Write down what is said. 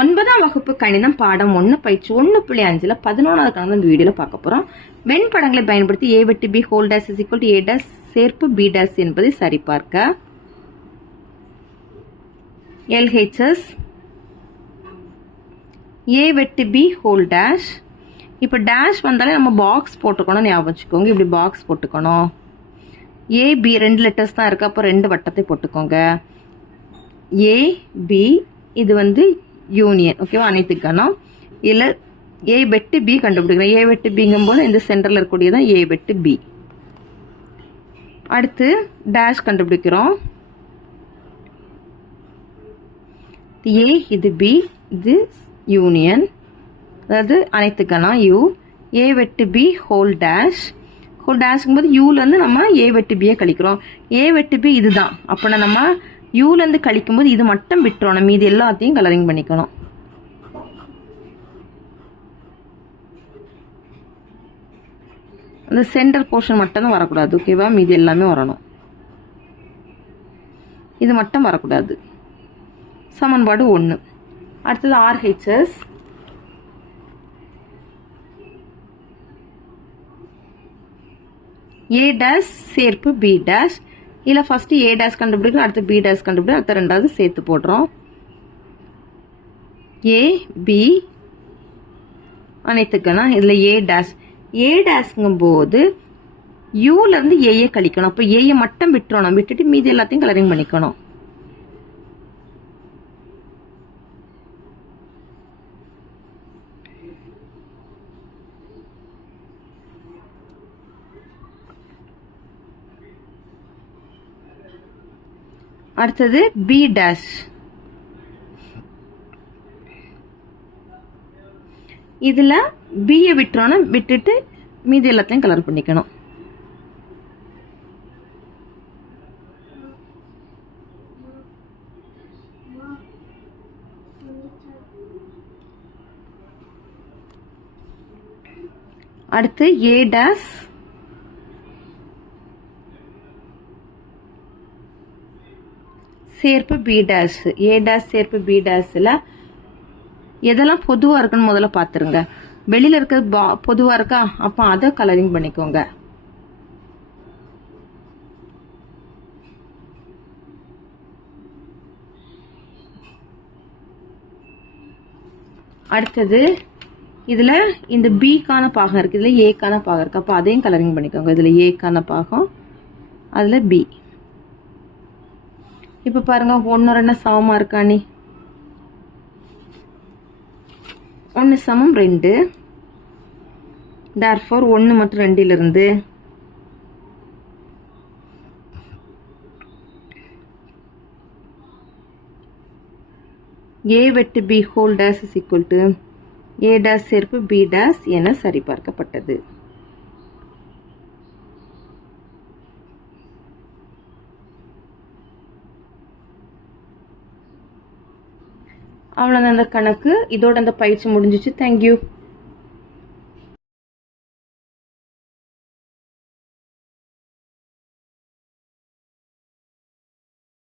ஒன்பதாம் வகுப்பு கணிதம் பாடம் ஒன்று பயிற்சி ஒன்று புள்ளி அஞ்சில் பதினொன்றாவது கணக்கு இந்த வீடியோவில் பார்க்க போகிறோம் வெண்படங்களை பயன்படுத்தி ஏ வெட்டு B whole dash is equal to A dash சேர்ப்பு பி டேஸ் என்பதை சரிபார்க்க. எல்ஹெச்எஸ் ஏ வெட்டு பி ஹோல் டேஷ் இப்போ டேஷ் வந்தாலே நம்ம பாக்ஸ் போட்டுக்கணும் ஞாபகம் வச்சுக்கோங்க. இப்படி பாக்ஸ் போட்டுக்கணும். ஏ பி ரெண்டு லெட்டர்ஸ் தான் இருக்குது அப்போ ரெண்டு வட்டத்தை போட்டுக்கோங்க. ஏ பி இது வந்து யூனியன் ஓகேவா அனைத்து கணம் இதில் ஏ வெட்டு பி கண்டுபிடிக்கிறோம் ஏ வெட்டு பிங்கும்போது இந்த சென்டரில் இருக்கக்கூடியதான் ஏ வெட்டு பி அடுத்து டேஷ் கண்டுபிடிக்கிறோம். ஏ இது பி இது யூனியன் அதாவது அனைத்து கணம் யூ ஏ வெட்டு பி ஹோல் டேஷ் ஹோல் டேஷ்ங்கும் போது யூலேருந்து நம்ம ஏ வெட்டு பியை கழிக்கிறோம். ஏ வெட்டு பி இதுதான். அப்போனா நம்ம யூலேருந்து கழிக்கும்போது இது மட்டும் விட்டுறணும். மீதி எல்லாத்தையும் கலரிங் பண்ணிக்கணும். அந்த சென்டர் போர்ஷன் மட்டும்தான் வரக்கூடாது. ஓகேவா மீதி எல்லாமே வரணும். இது மட்டும் வரக்கூடாது. சமன்பாடு ஒன்று அடுத்தது ஆர்ஹெச்எஸ் ஏ டேஷ் சேர்ப்பு பி டேஷ் இல்லை ஃபஸ்ட்டு ஏ டேஸ் கண்டுபிடிக்கணும் அடுத்து பி டேஸ் கண்டுபிடிக்கணும் அடுத்த ரெண்டாவது சேர்த்து போடுறோம். ஏ பி அனைத்துக்கணும் இதில் ஏ டேஷ் ஏ டேஸ்ங்கும் போது யூலேருந்து ஏஏ கழிக்கணும். அப்போ ஏஏ மட்டும் விட்டுறணும். விட்டுட்டு மீதி எல்லாத்தையும் கலரிங் பண்ணிக்கணும். அடுத்தது பி டேஷ் இதில் பியை விட்டுறோன்னு விட்டுட்டு மீதி எல்லாத்தையும் கலர் பண்ணிக்கணும். அடுத்து ஏ டேஷ் சேர்ப்பு பி டேஷ் ஏ டேஷ் சேர்ப்பு பி டேஷில் எதெல்லாம் பொதுவாக இருக்குன்னு முதல்ல பார்த்துருங்க வெளியில் இருக்கிறது பா பொதுவாக இருக்கா? அப்போ அதை கலரிங் பண்ணிக்கோங்க. அடுத்தது இதில் இந்த பிக்கான பாகம் இருக்குது இதில் ஏக்கான பாகம் இருக்குது அப்போ அதையும் கலரிங் பண்ணிக்கோங்க. இதில் ஏக்கான பாகம் அதில் பி இப்போ பாருங்க ஒன்று ரெண்டு சமமாக இருக்கா ஒன்று சமம் ரெண்டு. தேர்ஃபோர் ஒன்று மற்றும் ரெண்டிலிருந்து. ஏ வெட்டு B whole dash is equal to A dash சேர்ப்பு பி டேஸ் என சரிபார்க்கப்பட்டது. அவ்வளோதான் அந்த கணக்கு. இதோட அந்த பயிற்சி முடிஞ்சிச்சு. தேங்க்யூ